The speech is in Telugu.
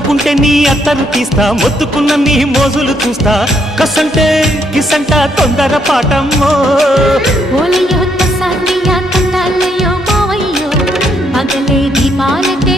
ముద్దుకుంటే నీ అత్తరు తీస్తా మొత్తుకున్న నీ మోజులు చూస్తా కసంటే కిసంట తొందర పాటమ్మో ఓలయ్యో తసానియా తండాలయ్యో మావయ్యో పగలే దీపాలకే